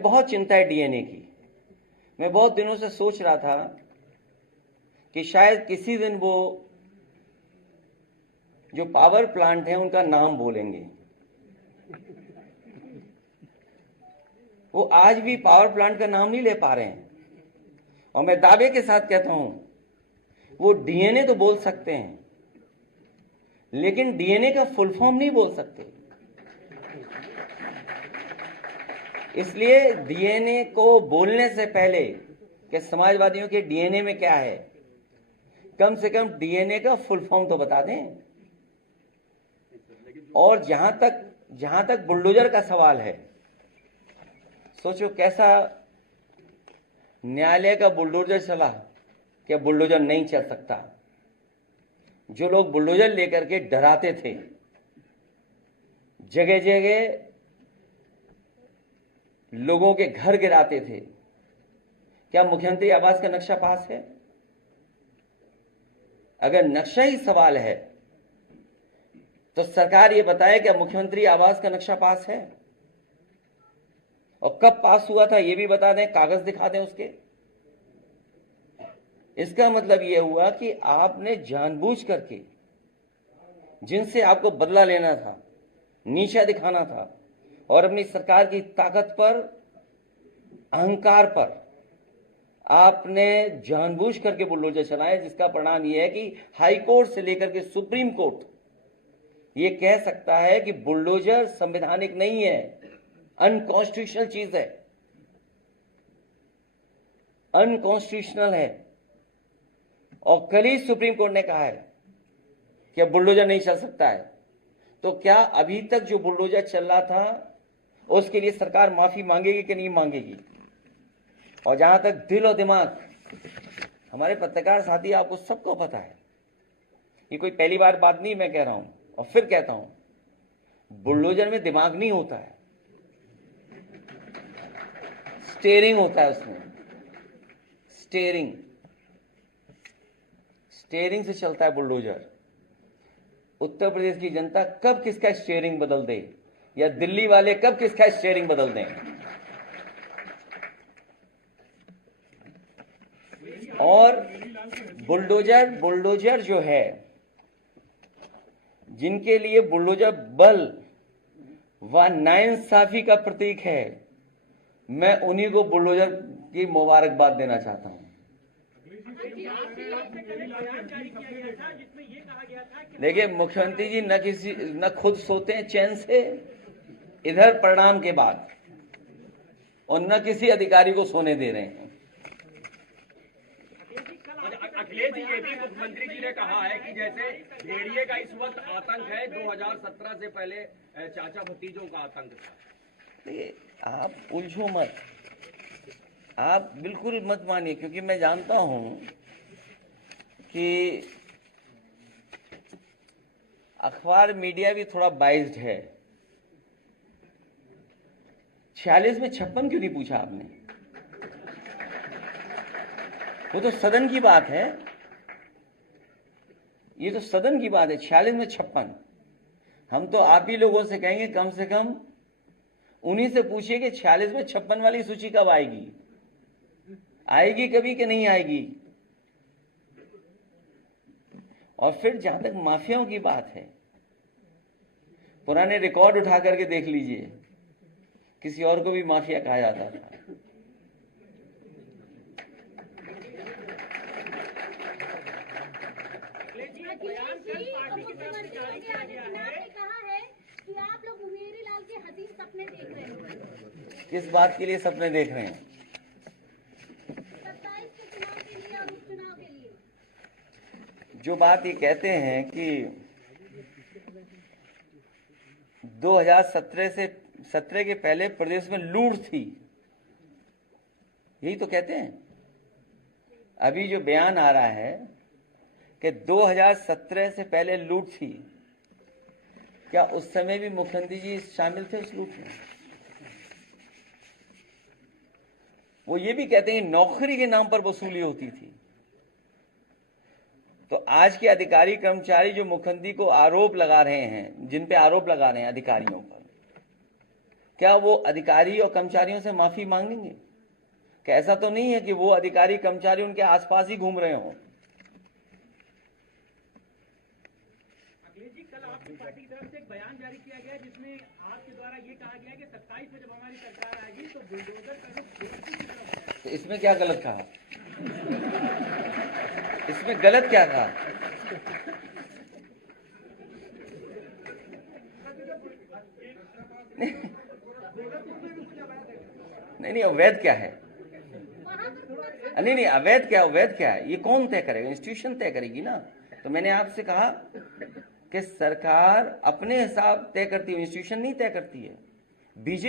बहुत चिंता है डीएनए की। मैं बहुत दिनों से सोच रहा था कि शायद किसी दिन वो जो पावर प्लांट है उनका नाम बोलेंगे। वो आज भी पावर प्लांट का नाम नहीं ले पा रहे हैं, और मैं दावे के साथ कहता हूं वो डीएनए तो बोल सकते हैं, लेकिन डीएनए का फुल फॉर्म नहीं बोल सकते। इसलिए डीएनए को बोलने से पहले कि समाजवादियों के डीएनए में क्या है, कम से कम डीएनए का फुल फॉर्म तो बता दें। और जहां तक बुलडोजर का सवाल है, सोचो कैसा न्यायालय का बुलडोजर चला कि बुलडोजर नहीं चल सकता। जो लोग बुलडोजर लेकर के डराते थे, जगह जगह लोगों के घर गिराते थे, क्या मुख्यमंत्री आवास का नक्शा पास है? अगर नक्शा ही सवाल है तो सरकार ये बताए क्या मुख्यमंत्री आवास का नक्शा पास है, और कब पास हुआ था ये भी बता दें, कागज दिखा दें उसके। इसका मतलब यह हुआ कि आपने जानबूझ करके, जिनसे आपको बदला लेना था, नीचा दिखाना था, और अपनी सरकार की ताकत पर, अहंकार पर आपने जानबूझ करके बुलडोजर चलाया, जिसका परिणाम यह है कि हाई कोर्ट से लेकर के सुप्रीम कोर्ट ये कह सकता है कि बुलडोजर संवैधानिक नहीं है, अनकॉन्स्टिट्यूशनल चीज है, अनकॉन्स्टिट्यूशनल है। और कल ही सुप्रीम कोर्ट ने कहा है कि बुलडोजर नहीं चल सकता है। तो क्या अभी तक जो बुलडोजर चल रहा था उसके लिए सरकार माफी मांगेगी कि नहीं मांगेगी? और जहां तक दिल और दिमाग, हमारे पत्रकार साथी आपको सबको पता है, ये कोई पहली बार बात नहीं मैं कह रहा हूं, और फिर कहता हूं, बुलडोजर में दिमाग नहीं होता है, स्टीयरिंग होता है उसमें। स्टीयरिंग से चलता है बुलडोजर। उत्तर प्रदेश की जनता कब किसका स्टीयरिंग बदल दे, या दिल्ली वाले कब किसका स्टीयरिंग बदल दें। और बुलडोजर जो है, जिनके लिए बुलडोजर बल व नाइंसाफी का प्रतीक है, मैं उन्हीं को बुलडोजर की मुबारकबाद देना चाहता हूं। देखिए मुख्यमंत्री जी न खुद सोते हैं चैन से इधर परिणाम के बाद, और न किसी अधिकारी को सोने दे रहे हैं। अखिलेश जी, ये भी मुख्यमंत्री जी ने कहा है कि जैसे भेड़िए का इस वक्त आतंक है, 2017 से पहले चाचा भतीजों का आतंक था। देखिए आप उलझो मत, आप बिल्कुल मत मानिए, क्योंकि मैं जानता हूं कि अखबार मीडिया भी थोड़ा बाइज्ड है। 46 में 56 क्यों नहीं पूछा आपने? वो तो सदन की बात है, ये तो सदन की बात है। 46 में 56, हम तो आप ही लोगों से कहेंगे कम से कम उन्हीं से पूछिए कि 46 में 56 वाली सूची कब आएगी, आएगी कभी कि नहीं आएगी। और फिर जहां तक माफियाओं की बात है, पुराने रिकॉर्ड उठा करके देख लीजिए, किसी और को भी माफिया कहा जाता था। किस बात के लिए सपने देख रहे हैं? जो बात ये कहते हैं कि 2017 के पहले प्रदेश में लूट थी, यही तो कहते हैं। अभी जो बयान आ रहा है कि 2017 से पहले लूट थी, क्या उस समय भी मुख्यमंत्री जी शामिल थे उस लूट में? वो ये भी कहते हैं नौकरी के नाम पर वसूली होती थी। तो आज के अधिकारी कर्मचारी जो मुख्यमंत्री को आरोप लगा रहे हैं, जिन पे आरोप लगा रहे हैं अधिकारियों पर, क्या वो अधिकारी और कर्मचारियों से माफी मांगेंगे? क्या ऐसा तो नहीं है कि वो अधिकारी कर्मचारी उनके आसपास ही घूम रहे हों? अखिलेश जी, कल आपकी पार्टी की तरफ से एक बयान जारी किया गया जिसमें आपके द्वारा ये कहा गया कि 27 में जब हमारी सरकार आएगी तो बुलडोजर का रुख बीजेपी की तरफ है। तो इसमें क्या गलत कहा? इसमें गलत क्या कहा? नहीं, अवैध क्या है? नहीं, अवैध क्या है? ये कौन तय करेगा? इंस्टीट्यूशन तय करेगी ना। तो मैंने आपसे कहा कि सरकार अपने हिसाब तय करती है, इंस्टीट्यूशन नहीं तय करती है। बीजेपी